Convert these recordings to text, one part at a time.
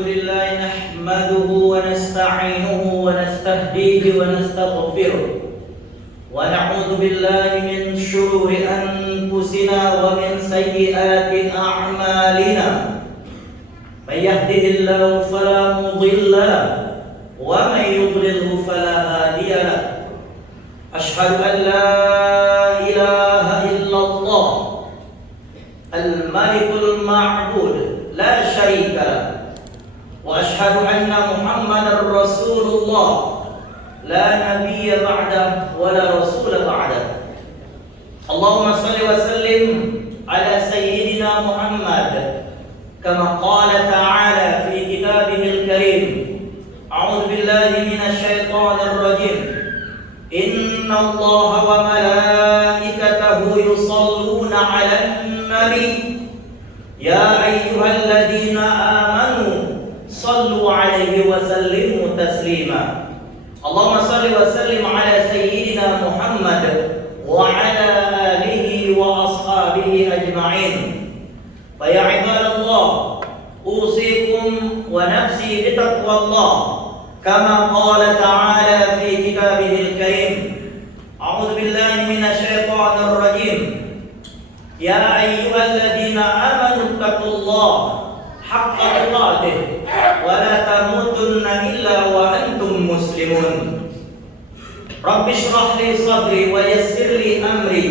Alhamdulillah nahmaduhu wa nasta'inuhu wa nastahdihi wa nastaghfiruh wa na'udzu billahi min shururi anfusina wa min sayyiati a'malina may yahdihillahu fala mudilla lahu wa may yudlilhu fala hadiya lahu asyhadu an la ilaha illallah al-malikul ma'bud la syarika lahu wa asyhadu anna Muhammadar Rasulullah la nabiyya ba'da wa la rasul ba'da. Allahumma salli wa sallim ala sayyidina Muhammad kama qala ta'ala fi Allah wa malaikatahu yusalluna 'alan nabi ya ayyuhalladzina amanu sallu 'alaihi wa sallimu taslima. Allahumma salli wa sallim ala sayyidina Muhammad wa ala alihi wa ashabihi ajma'in. Fa ya ibadallah, usikum wa nafsi bi taqwallah kama qala ta'ala fi kitabihil karim. A'udzu billahi minasy syaithanir rajim. Ya ayyuhalladzina amanu taqullaha haqqa tuqatih wa la tamutunna illa wa antum muslimun. Rabbi shrah li sadri wa yassir li amri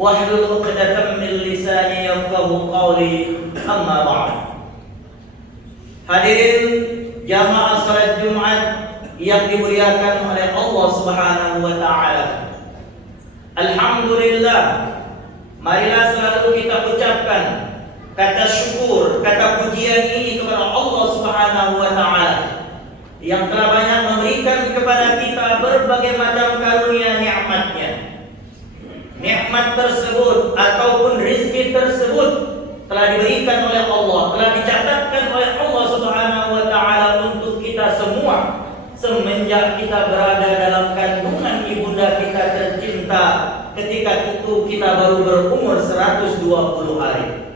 wahlul 'uqdatam min lisani yafqahu qawli, amma ba'd. Hadirin jamaah salat Jumat yang dimuliakan oleh Allah Subhanahu wa taala. Alhamdulillah, marilah selalu kita ucapkan kata syukur, kata pujian ini kepada Allah Subhanahu wa taala yang telah banyak memberikan kepada kita berbagai macam karunia nikmat-Nya. Nikmat tersebut ataupun rezeki tersebut telah diberikan oleh Allah, telah dicatatkan oleh Allah Subhanahu wa taala untuk kita semua semenjak kita berada dalam kandungan ibunda kita tercinta. Ketika itu kita baru berumur 120 hari.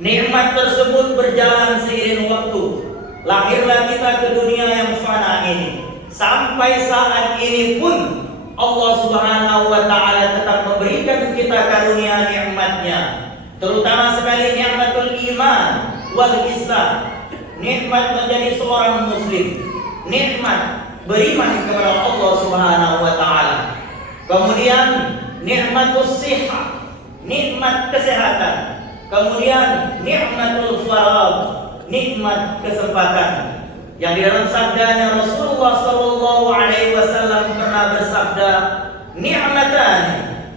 Nikmat tersebut berjalan seiring waktu. Lahirlah kita ke dunia yang fana ini. Sampai saat ini pun Allah Subhanahu wa taala tetap memberikan kita karunia nikmat-Nya, terutama sekali nikmatul iman wal Islam, nikmat menjadi seorang muslim, nikmat beriman kepada Allah Subhanahu wa taala. Kemudian nikmatus siha, nikmat kesehatan. Kemudian nikmatul faragh, nikmat kesempatan. Yang di dalam sabdanya Rasulullah sallallahu alaihi wasallam pernah bersabda, "Ni'matan,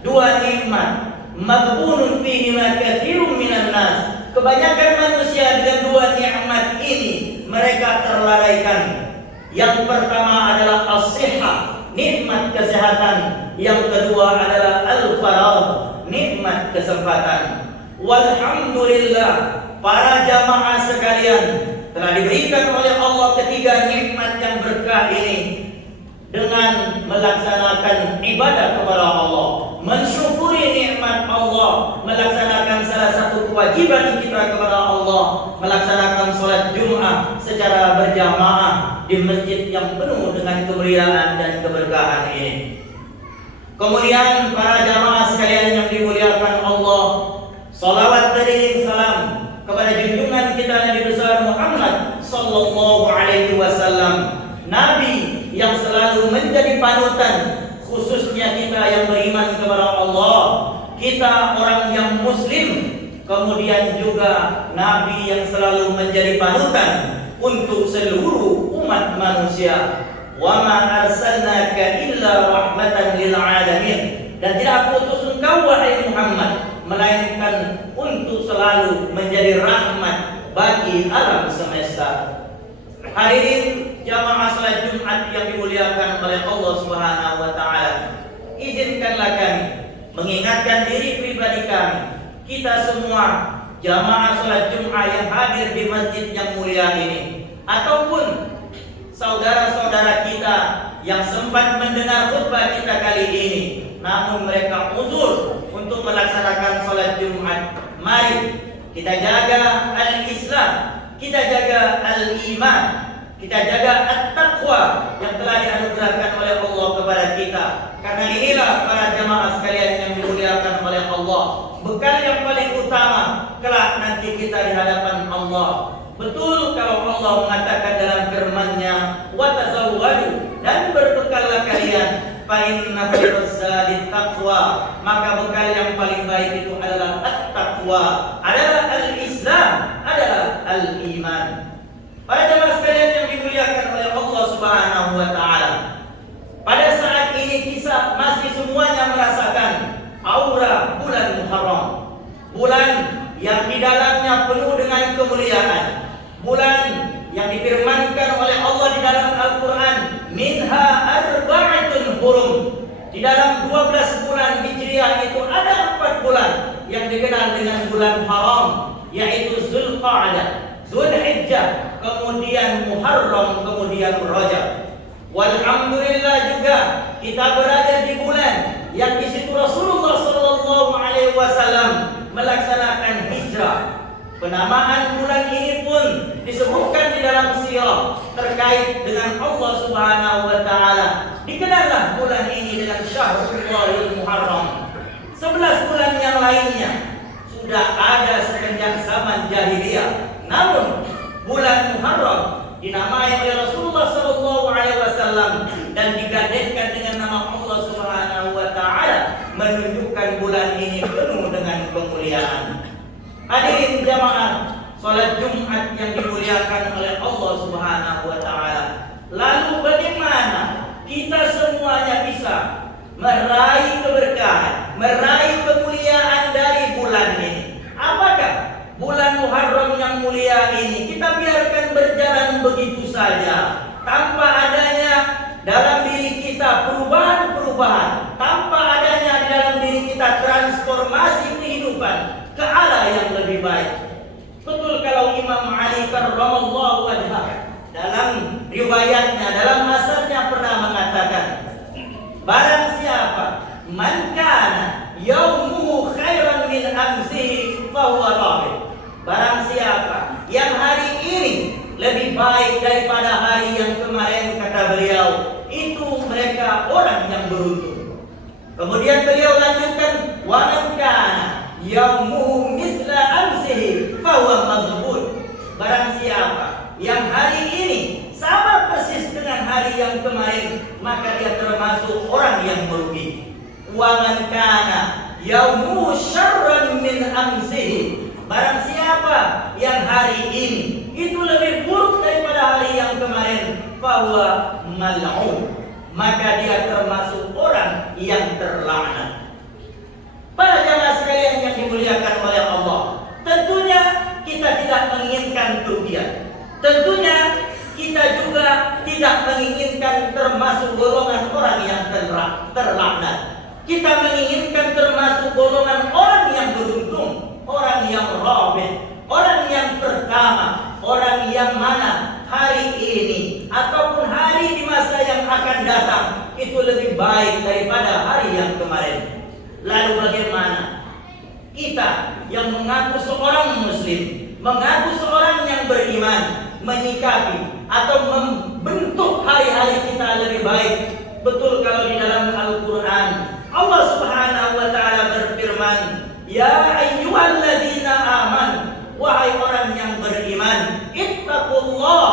dua nikmat, maghbunun fihima katsirun minan nas." Kebanyakan manusia dengan dua nikmat ini mereka terlalaikan. Yang pertama adalah as-sihah, nikmat kesehatan. Yang kedua adalah al-faragh, nikmat kesempatan. Walhamdulillah, para jamaah sekalian, telah diberikan oleh Allah ketiga nikmat yang berkah ini dengan melaksanakan ibadah kepada Allah, mensyukuri nikmat Allah, melaksanakan salah satu kewajiban kita kepada Allah, melaksanakan salat Jumat secara berjamaah di masjid yang penuh dengan kemuliaan dan keberkahan ini. Kemudian para jamaah sekalian yang dimuliakan Allah, salawat dan salam kepada junjungan kita Nabi besar Muhammad sallallahu alaihi wasallam, nabi yang selalu menjadi panutan, khususnya kita yang beriman kepada Allah, kita orang yang muslim. Kemudian juga nabi yang selalu menjadi panutan untuk seluruh umat manusia. Wa ma arsalnaka illa rahmatan lil alamin. Dan tidak aku utus engkau wahai Muhammad melainkan untuk selalu menjadi rahmat bagi alam semesta. Hadirin jamaah salat Jumat yang dimuliakan oleh Allah Subhanahu wa taala, izinkanlah kami mengingatkan diri pribadi kami, kita semua jamaah salat Jumat yang hadir di masjid yang mulia ini, ataupun saudara-saudara kita yang sempat mendengar khutbah kita kali ini namun mereka uzur untuk melaksanakan salat Jumat. Mari kita jaga al-Islam, kita jaga al-iman, kita jaga at-taqwa yang telah dianugerahkan oleh Allah kepada kita. Karena inilah para jamaah sekalian yang dimuliakan oleh Allah, bekal yang paling utama kelak nanti kita di hadapan Allah. Betul kalau Allah mengatakan dalam firman-Nya, "Wa tazawwadu," dan berbekallah kalian, fa inna khairaz zadi taqwa, maka bekal yang paling baik itu adalah at-taqwa, adalah al-Islam, adalah al-iman. Para jemaah sekalian yang dimuliakan oleh Allah Subhanahu wa taala, pada saat ini kita masih semuanya merasakan aura bulan Muharram, bulan yang di dalamnya penuh dengan kemuliaan, bulan yang difirmankan oleh Allah di dalam Al-Quran, minha arba'atun hurum, di dalam 12 bulan Hijriah itu ada 4 bulan yang dikenal dengan bulan haram, yaitu Zulqa'dah, Zulhijjah, kemudian Muharram, kemudian Rajab. Walhamdulillah juga kita berada di bulan yang di situ Rasulullah sallallahu alaihi wasallam melaksanakan hijrah. Penamaan bulan ini pun disebutkan di dalam sirah terkait dengan Allah Subhanahu wa taala. Dikenallah bulan ini dengan Syahrul Muharram. 11 bulan yang lainnya sudah ada semenjak zaman jahiliyah. Namun bulan Muharram dinamai oleh Rasulullah sallallahu alaihi wasallam dan digadaikan dengan nama Allah Subhanahu wa taala, menunjukkan bulan ini penuh dengan kemuliaan. Hadirin jamaah salat Jumat yang dimuliakan oleh Allah Subhanahu wa taala. Lalu bagaimana kita semuanya bisa meraih keberkahan, meraih kemuliaan dari bulan ini? Apakah bulan Muharram yang mulia ini kita biarkan berjalan begitu saja tanpa adanya dalam diri kita perubahan-perubahan, tanpa adanya di dalam diri kita transformasi kehidupan ke arah yang lebih baik? Betul kalau Imam Ali karramallahu wajhah dalam riwayatnya, dalam asarnya pernah mengatakan, barang siapa man kana yaumuhu khairan min amsihi fahuwa rabih. Barang siapa yang hari ini lebih baik daripada hari yang kemarin, kata beliau, itu mereka orang yang beruntung. Kemudian beliau lanjutkan, wa man kana yaumuhu misla amsihi fahuwa maghbun. Barang siapa yang hari ini sama persis dengan hari yang kemarin, maka dia termasuk orang yang merugi. Wa man kana yaumuhu syarran min amsihi. Barang siapa yang hari ini itu lebih buruk daripada hari yang kemarin, fahuwa mal'un, maka dia termasuk orang yang terlaknat. Para jamaah sekalian yang dimuliakan oleh Allah, tentunya kita tidak menginginkan kerugian. Tentunya kita juga tidak menginginkan termasuk golongan orang yang terlaknat. Kita menginginkan termasuk golongan orang yang beruntung, orang yang rabih, orang yang pertama, orang yang mana hari ini ataupun hari di masa yang akan datang itu lebih baik daripada hari yang kemarin. Lalu bagaimana kita yang mengaku seorang muslim, mengaku seorang yang beriman, menyikapi atau membentuk hari-hari kita lebih baik? Betul kalau di dalam Al-Quran Allah Subhanahu wa taala berfirman, ya ayyuhalladzina amanu, wahai orang yang beriman, ittaqullah,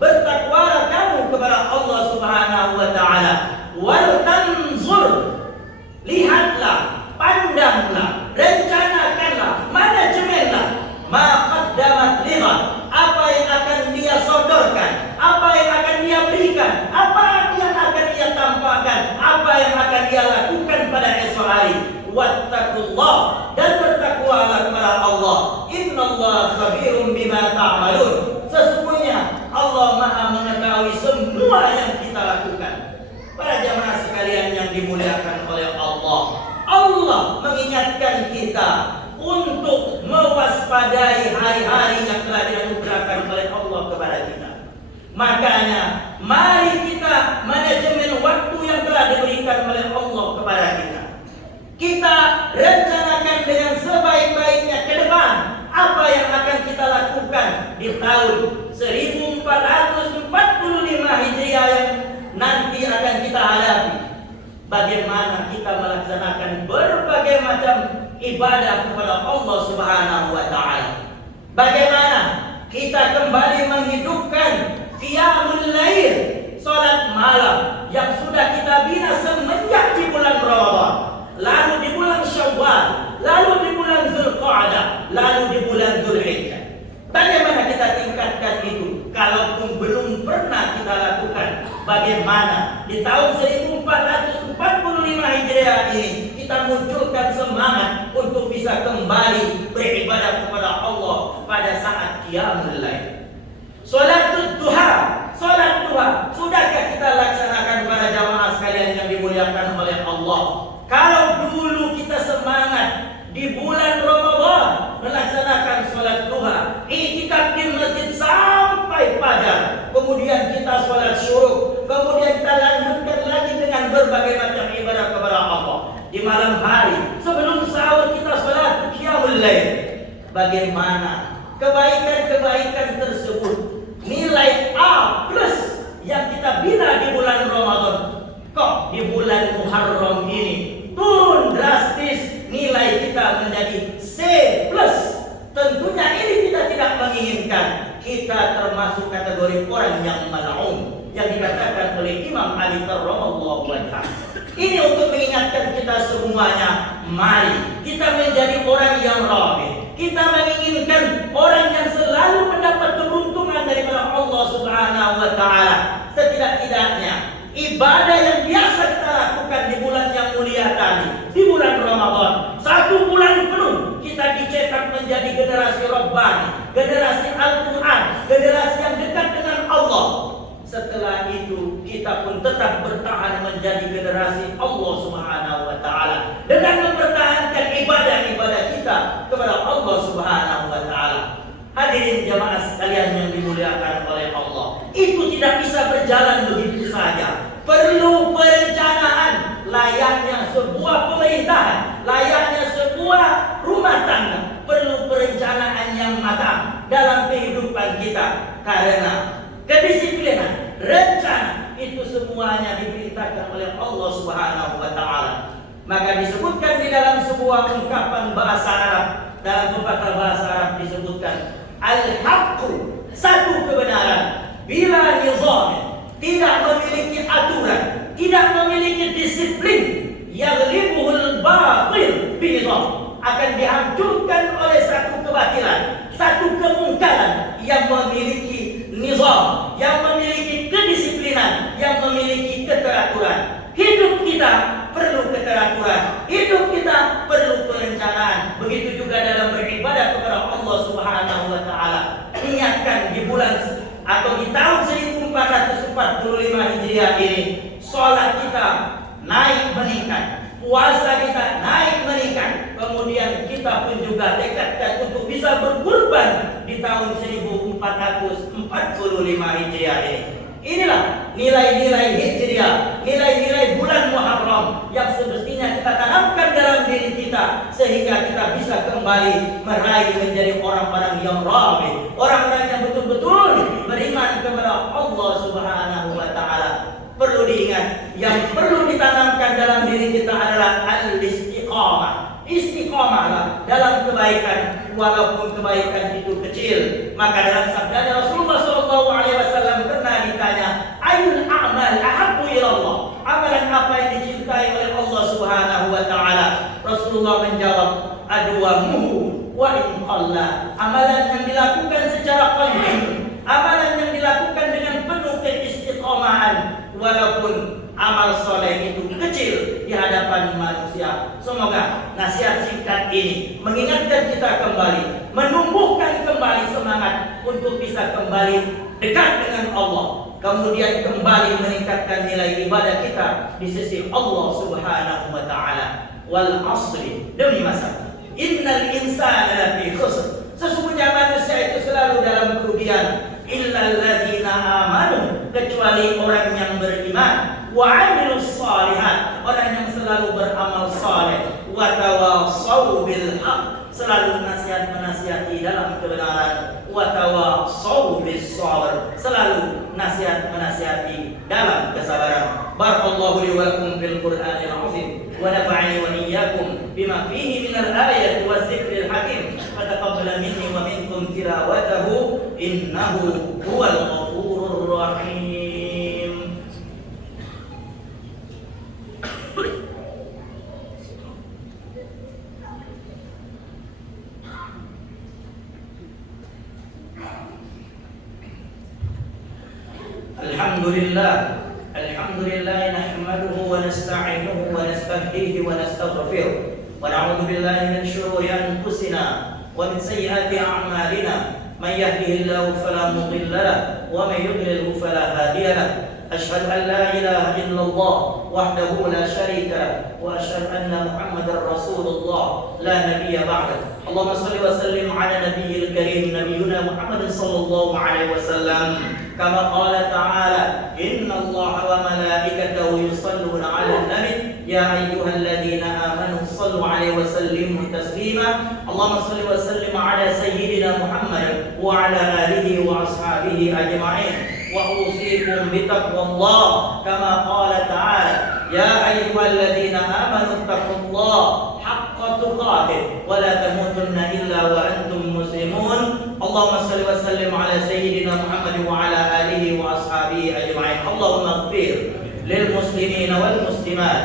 bertakwalah kamu kepada Allah Subhanahu wa taala, wal tanzur, lihatlah, pandanglah, rencanakanlah, manajemenlah, ma qaddamat lighad, apa yang akan dia sodorkan, apa yang akan dia berikan, apa yang akan dia tampakkan, apa yang akan dia lakukan pada esok hari. Wattaqullah, dan bertakwalah kepada Allah. Innallaha khabirun bima ta'malun. Sesungguhnya Allah Maha mengetahui semua yang kita lakukan. Para jamaah sekalian yang dimuliakan oleh Allah, Allah mengingatkan kita untuk mewaspadai hari-hari yang telah dianugerahkan oleh Allah kepada kita. Makanya mari kita manajemen waktu yang telah diberikan oleh Allah kepada kita. Kita rencanakan dengan sebaik-baiknya ke depan apa yang akan kita lakukan di tahun 1445 Hijriah yang nanti akan kita hadapi. Bagaimana kita melaksanakan berbagai macam ibadah kepada Allah Subhanahu wa taala. Bagaimana kita kembali menghidupkan qiyamul lail, salat malam yang sudah kita bina semenjak di bulan Ramadan, lalu di bulan Syawal, lalu di bulan Zulqa'dah, lalu di bulan Zulhijjah. Bagaimana kita tingkatkan itu? Kalaupun belum pernah kita lakukan, bagaimana di tahun 1445 Hijriah ini kita munculkan semangat untuk bisa kembali beribadah kepada Allah pada saat qiyamul lail. Salat duha, sudahkah kita laksanakan para jamaah sekalian yang dimuliakan oleh Allah? Kalau dulu kita semangat di bulan Ramadan melaksanakan sholat duha, i'tikaf di masjid sampai fajar, kemudian kita sholat syuruk, kemudian kita lanjutkan lagi dengan berbagai macam ibadah kepada Allah. Di malam hari sebelum sahur kita sholat qiyamul lail. Bagaimana kebaikan-kebaikan tersebut, nilai A plus yang kita bina di bulan Ramadan, kok di bulan Muharram ini turun drastis, nilai kita menjadi C plus. Tentunya ini kita tidak menginginkan. Kita termasuk kategori orang yang mal'un, yang dikatakan oleh Imam Ali karramallahu wajhah. Ini untuk mengingatkan kita semuanya, mari kita menjadi orang yang rabi. Kita menginginkan orang yang selalu mendapat keberuntungan daripada Allah Subhanahu wa taala. Setidak-tidaknya ibadah yang biasa kita lakukan di bulan yang mulia tadi, di bulan Ramadan, 1 bulan penuh kita dicetak menjadi generasi Rabbani, generasi Al-Quran, generasi yang dekat dengan Allah. Setelah itu kita pun tetap bertahan menjadi generasi Allah Subhanahu wa taala dengan mempertahankan ibadah-ibadah kita kepada Allah Subhanahu wa taala. Hadirin jamaah sekalian yang dimuliakan oleh Allah, itu tidak bisa berjalan begitu saja. Perlu perencanaan, layaknya sebuah pemerintahan, layaknya sebuah rumah tangga. Perlu perencanaan yang matang dalam kehidupan kita, karena kedisiplinan, rencana itu semuanya diperintahkan oleh Allah Subhanahu wa taala. Maka disebutkan di dalam sebuah ungkapan bahasa Arab, dalam pepatah bahasa Arab disebutkan al-haqqu, satu kebenaran, bila nizam, tidak memiliki aturan, tidak memiliki disiplin, yaghlibuhul batil binizam, akan dihancurkan oleh satu kebatilan, satu kemungkaran yang memiliki nizam, yang memiliki kedisiplinan, yang memiliki keteraturan. Hidup kita perlu keteraturan, hidup kita perlu perencanaan. Begitu juga dalam beribadah kepada Allah Subhanahu wa taala. Niatkan di bulan atau di tahun 1445 Hijriah ini, salat kita naik meningkat, puasa kita naik meningkat, kemudian kita pun juga tekadkan untuk bisa berkurban di tahun 1445 Hijriah ini. Inilah nilai-nilai Hijriah, nilai-nilai bulan Muharram yang semestinya kita tanamkan dalam diri kita, sehingga kita bisa kembali meraih menjadi orang-orang yang rabi, orang-orang yang betul-betul beriman kepada Allah Subhanahu wa taala. Perlu diingat, yang perlu ditanamkan dalam diri kita adalah al-istiqamah. Istiqamahlah dalam kebaikan, walaupun kebaikan itu kecil. Maka dalam sabda Rasulullah SAW pernah ditanya, ayul a'mal ahabbu ilallah, amalan apa yang dicintai oleh Allah Subhanahu wa taala? Rasulullah menjawab, adwamuhu wa in qalla, amalan yang dilakukan secara kontinu, amalan yang dilakukan dengan penuh keistiqamahan, walaupun amal soleh itu kecil di hadapan manusia. Semoga nasihat singkat ini mengingatkan kita kembali, menumbuhkan kembali semangat untuk bisa kembali dekat dengan Allah, kemudian kembali meningkatkan nilai ibadah kita di sisi Allah Subhanahu wa taala. Wal asri, demi masa, innal insana lafi khusr, sesungguhnya manusia itu selalu dalam kerugian, illal ladzina amanu, kecuali orang yang beriman, wa amilus shalihat, orang yang selalu beramal saleh, wa tawassaw bil haqq, selalu nasihat-menasihati dalam kebenaran, wa tawassaw bis sabr, selalu nasihat-menasihati dalam kesabaran. Barakallahu li wa lakum bil Qur'anil azim wa nafa'ani wa iyyakum bima fihi minal ayati waz zikril hakim. Fataqabbal minni wa minkum tilawatahu innahu huwal ghafurur rahim. Alhamdulillah nahmaduhu wa nasta'inuhu wa nastahdihi wa nastaghfiruh wa na'udzu billahi min shururi anfusina wa min sayyiati a'malina من يهده الله فلا مضل له ومن يضلله فلا هادي له أشهد أن لا إله إلا الله وحده لا شريك له وأشهد أن محمدا رسول الله لا نبي بعده اللهم صل وسلم على نبي الكريم نبينا محمد صلى الله عليه وسلم كما قال تعالى إن الله وملائكته يصلون على النبي يا أيها الذين آمنوا صلوا عليه وسلموا تسليما اللهم صل وسلم على سيدنا محمد وعلى آله وأصحابه أجمعين وأوصيكم بتقوى الله كما قال تعالى يا أيها الذين آمنوا اتقوا الله حق تقاته ولا تموتن إلا وأنتم مسلمون اللهم صل وسلم على سيدنا محمد وعلى آله وأصحابه أجمعين اللهم اغفر للمسلمين والمسلمات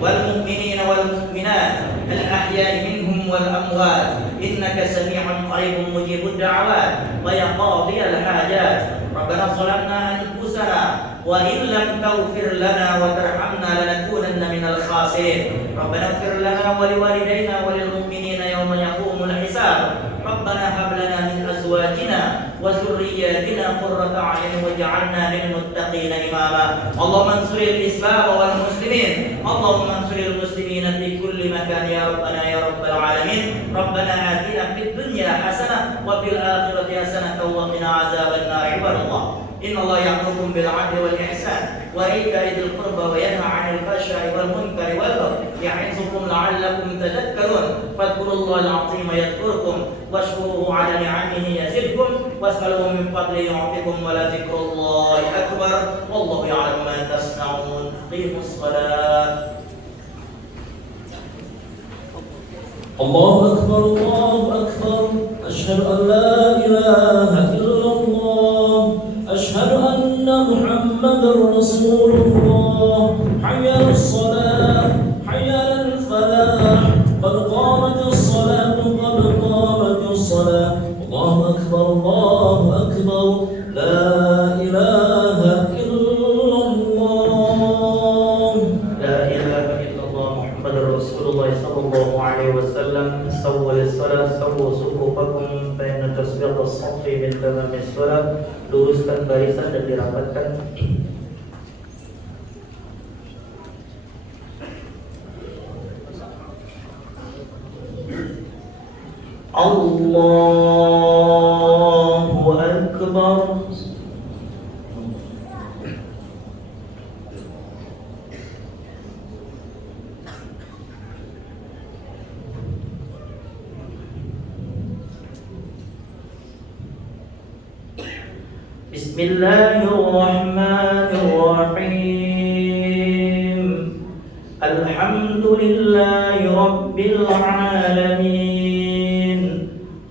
والمؤمنين والمؤمنات الأحياء منهم والأموات إنك سميع قريب مجيب الدعوات ويا قاضي الحاجات ربنا ظلمنا أنفسنا وإن لم تغفر لنا وترحمنا لنكونن من الخاسرين ربنا اغفر لنا ولوالدينا وللمؤمنين يوم يقوم الحساب ربنا هب لنا من أزواجنا وذرياتنا قرة أعين واجعلنا للمتقين إماما اللهم انصر الإسلام والمسلمين اللهم انصر المسلمين في كل مكان يا ربنا يا رب العالمين ربنا آتنا في الدنيا حسنة وفي الآخرة حسنة وقنا عذاب النار عباد الله إن الله يأمركم بالعدل والإحسان وإيتاء ذي القربى وينهى عن الفحشاء والمنكر والبغي يعظكم لعلكم تذكرون فاذكروا الله العظيم يذكركم واشكروه على نعمه يزدكم واسألوه من فضله يعطكم ولذكر الله أكبر والله يعلم ما تصنعون قيموا الصلاة الله أكبر الله أكبر أشهد أن لا إله إلا الله أشهد أن محمدا رسول الله حي على الصلاة حي على الفلاح قد قامت الصلاة قد قامت الصلاة الله أكبر الله أكبر لا إله إلا الله لا إله إلا الله محمد رسول الله صلى الله عليه وسلم سووا للصلاة سووا صفوفكم بين تسبيق الصف من تمام الصلاة luruskan barisan dan dirapatkan Allahu Akbar Bismillahirrahmanirrahim Alhamdulillahi Rabbil Alamin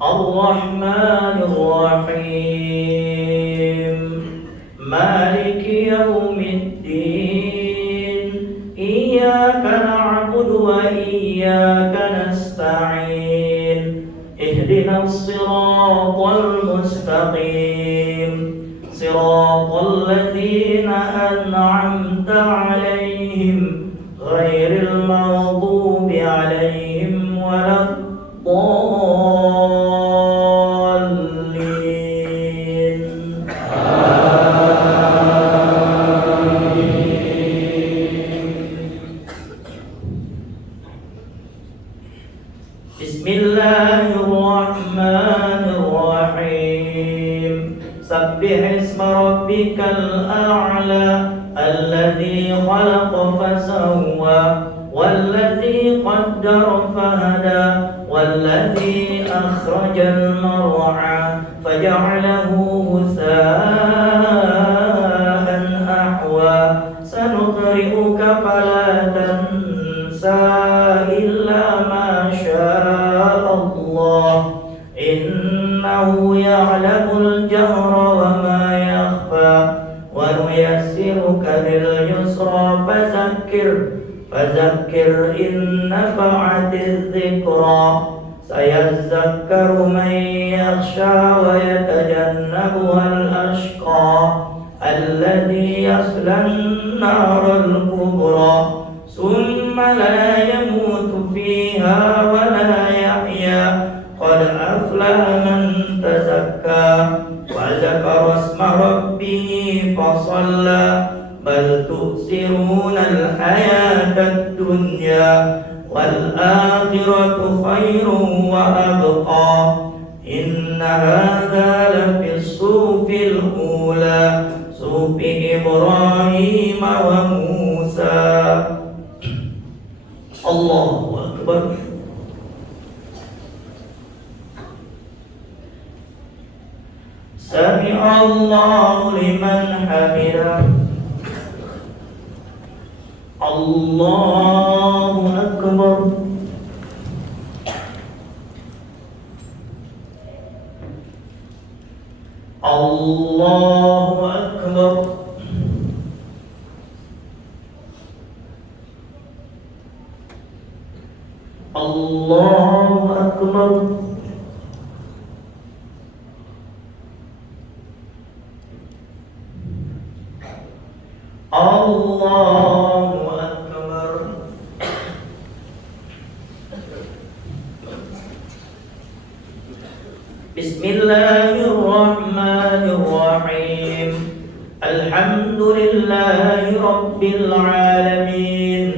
Ar-Rahmanir-Rahim Maliki Yawmiddin Iyyaka na'budu wa iyyaka nasta'in Ihdinas siratal mustaqim صراط الذين أنعمت عليهم غير المغضوب عليهم ولا الضالين بسم الله الرحمن الرحيم سبح اسم ربك الأعلى الذي خلق فسوى والذي قدر فهدى والذي أخرج المرعى فجعله غثاء أحوى سنقرئك فلا تنسى إلا ما شاء الله إنه يعلم الجهر وما يخفى ونيسرك لليسرى فذكر إن نفعت الذكرى سيذكر من يخشى ويتجنبها الأشقى الذي يصلى النار الكبرى ثم لا يموت فيها ولا يحيا قد أفلح من تزكى ذكر اسم ربه فصلى بل تؤثرون الحياة الدنيا والآخرة خير وأبقى إن هذا لفي الصحف الأولى صحف إبراهيم وموسى. الله أكبر. سمع الله لمن حمده. الله أكبر. الله أكبر. الله أكبر. الله أكبر. بسم الله الرحمن الرحيم. الحمد لله رب العالمين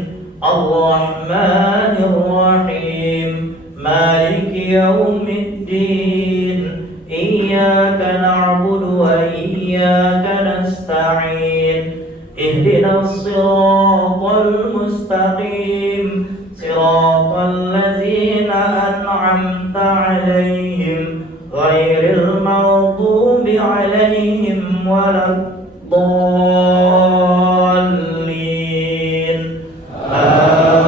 الرحمن الرحيم مالك يوم الدين إياك نعبد وإياك نستعين اهدنا الصراط المستقيم صراط الذين أنعمت عليهم غير المغضوب عليهم ولا الضالين آمين.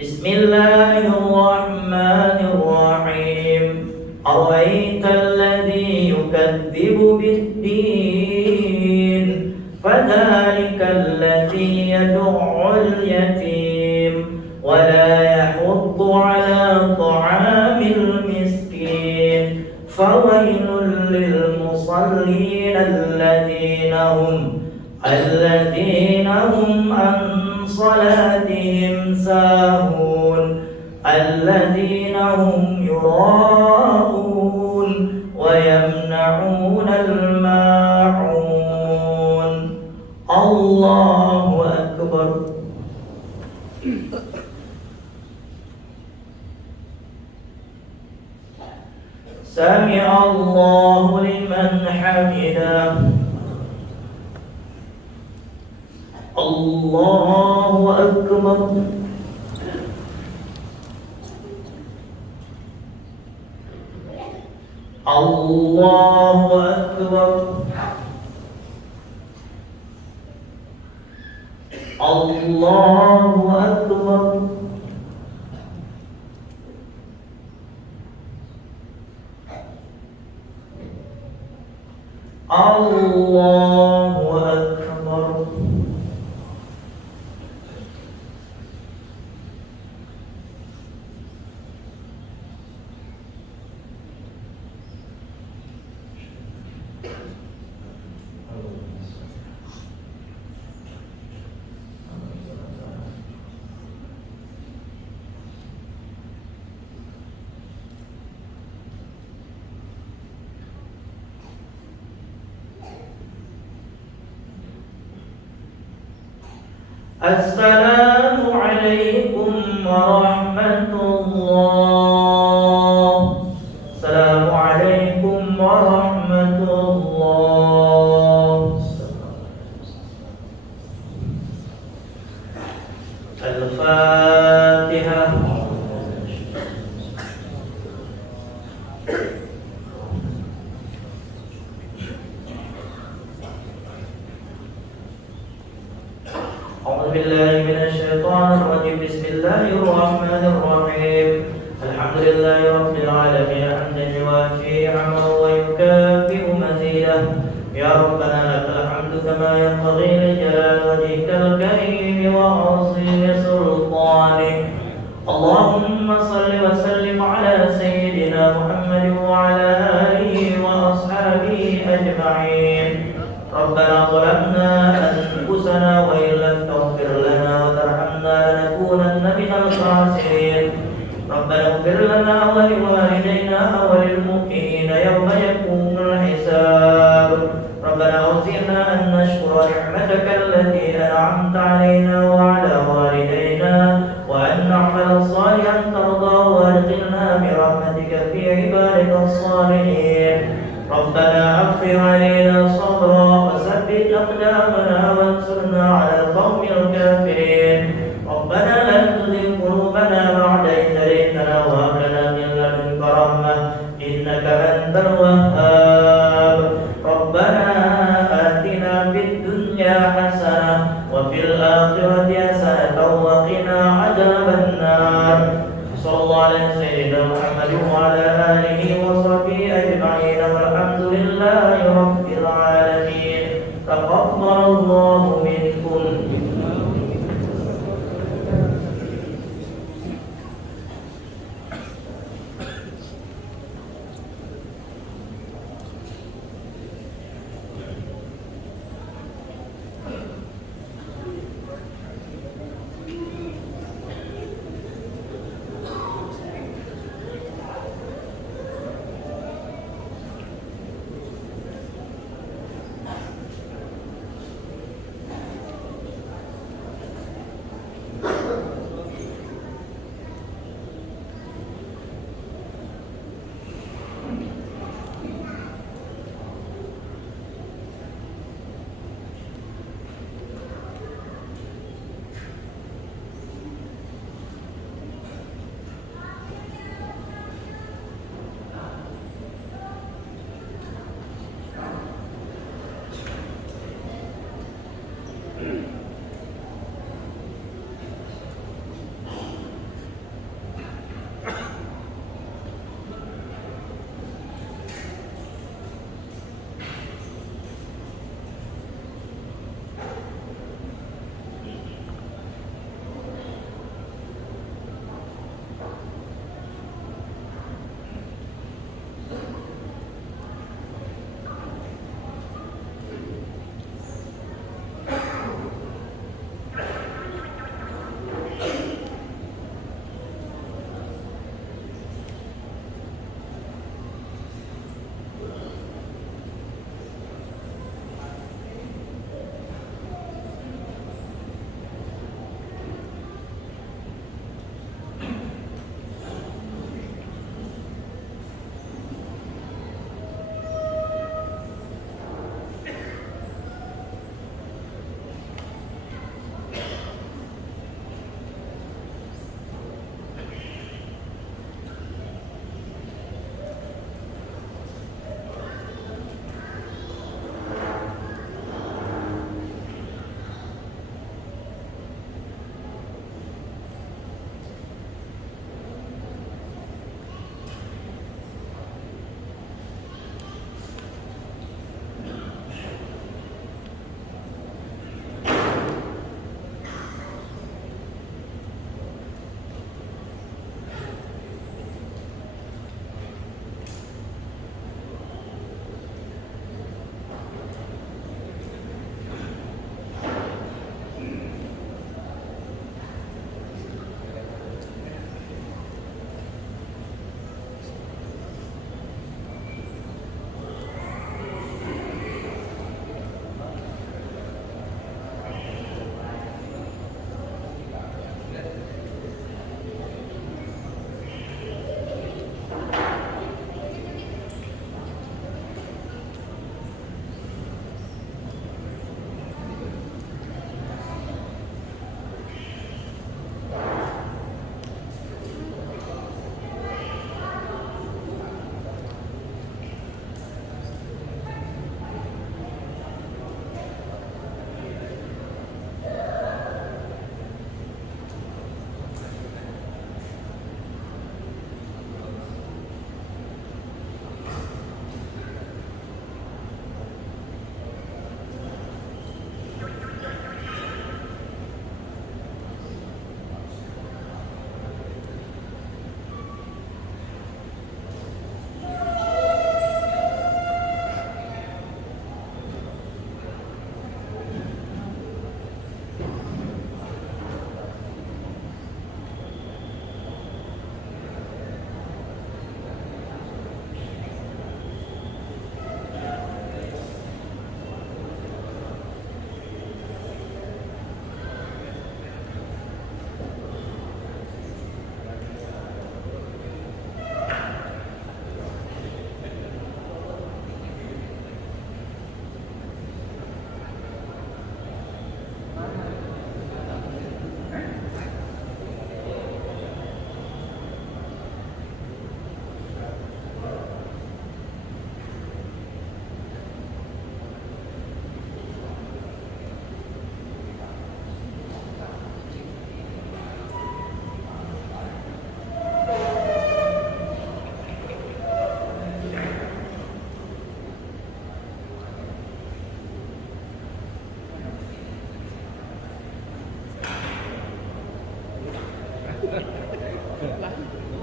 بسم الله الرحمن الرحيم. أرأيت الذي يكذب بالدين فذلك الذي يدع اليتيم ولا يحض على طعام المسكين فويل للمصلين الذين هم عن صلاتهم ساهون الذين هم يراءون ويمنعون الماعون. الله أكبر. سمع الله لمن حمده. الله أكبر. الله أكبر. الله أكبر. الله أكبر. السلام عليكم ورحمة الله. السلام عليكم ورحمة الله. الفاتحة. أعوذ بالله من الشيطان الرجيم. بسم الله الرحمن الرحيم. الحمد لله رب العالمين حمدا يوافي نعمه ويكافئ مزيده. يا ربنا لك الحمد كما ينبغي لجلال وجهك الكريم وعظيم سلطانك. اللهم صل وسلم على سيدنا محمد وعلى آله وأصحابه أجمعين. ربنا ظلمنا أنفسنا وإن لم تغفر لنا وترحمنا لنكونن من من الخاسرين. ربنا اغفر لنا ولوالدينا وللمؤمنين يوم يقوم الحساب. ربنا أوزعنا أن نشكر نعمتك التي أنعمت علينا وعلى والدينا وأن نعمل صالحا ترضاه وادخلنا برحمتك في عبادك الصالحين. ربنا أغفر علينا صبرا وثبت أقدامنا وانصرنا على القوم الكافرين. ربنا لا تزغ قلوبنا بعد إذ هديتنا وهب لنا من لدنك رحمة إنك أنت الوهاب. ربنا آتنا في الدنيا حسنة وفي الآخرة حسنة وقنا عذاب النار. صلى الله على سيدنا محمد وعلى آله وصحبه أجمعين والحمد لله رب العالمين. تقبل الله منكم.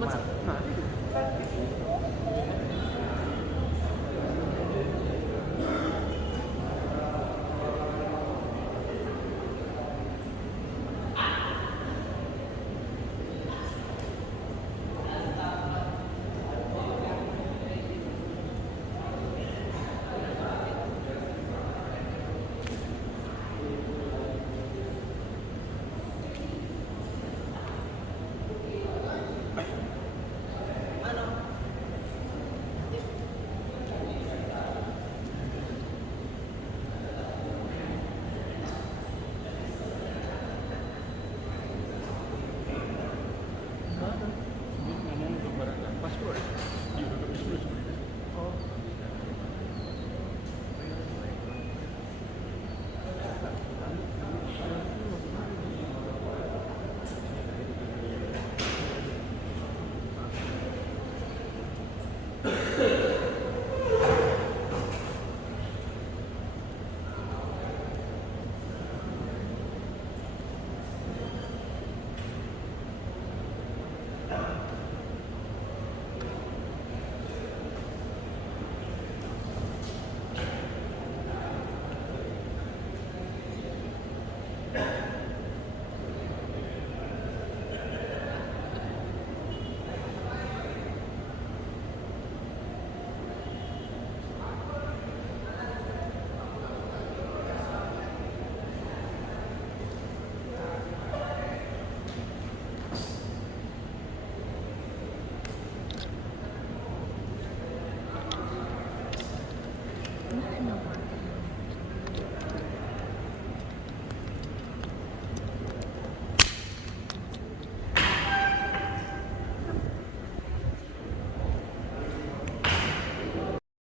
Muhammad SAW.